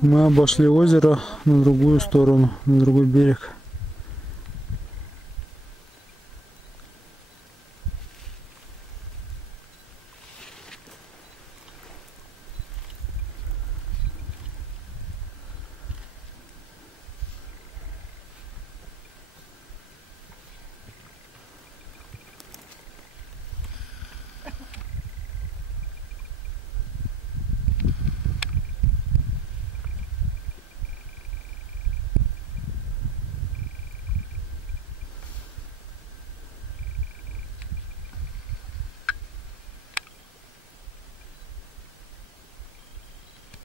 Мы обошли озеро на другую сторону, на другой берег.